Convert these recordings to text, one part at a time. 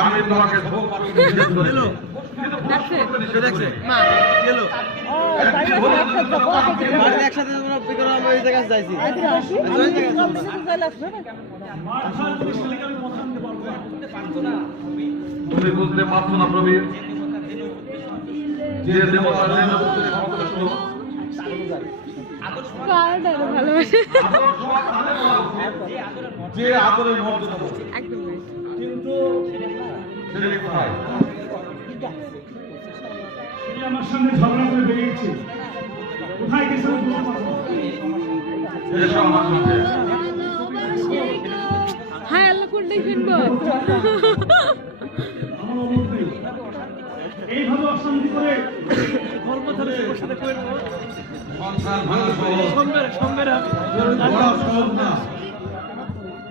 আমি তোমাকে তুমি বুঝতে পারছো না প্রবীর, যে দেবতা যে আদরের মর্যাদা কিন্তু আমার সামনে ঝগড়া করে বেরিয়েছে, কোথায় গেছে হ্যাঁ আল্লাহ কোনটাই শুনবো এইভাবে অশান্তি করে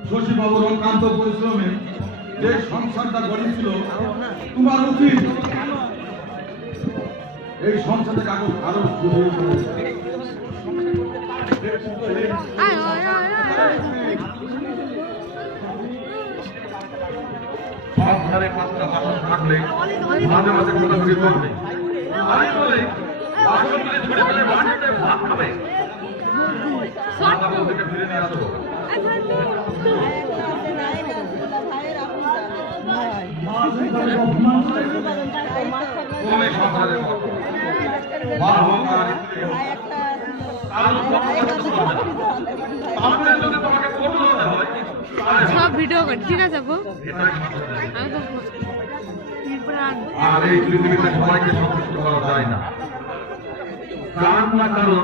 শশীবাবুর অক্লান্ত পরিশ্রমে যে সংসারটা গড়েছিল, তোমার উচিত এই সংসারটা কাগজ আরো সব ধারে পাঁচটা বাসন থাকলে মাঝে মাঝে কথা ঘুরে করবে, আমি বলে বাসনগুলি ছুড়ে ফেলে মাটিতে ভাত খাবে, ফিরে নিয়ে আসবো। সব ভিডিও কর, ঠিক আছে আপু? আর এই পৃথিবীতে সবাইকে সন্তুষ্ট করা যায় না, কারণ না কারণ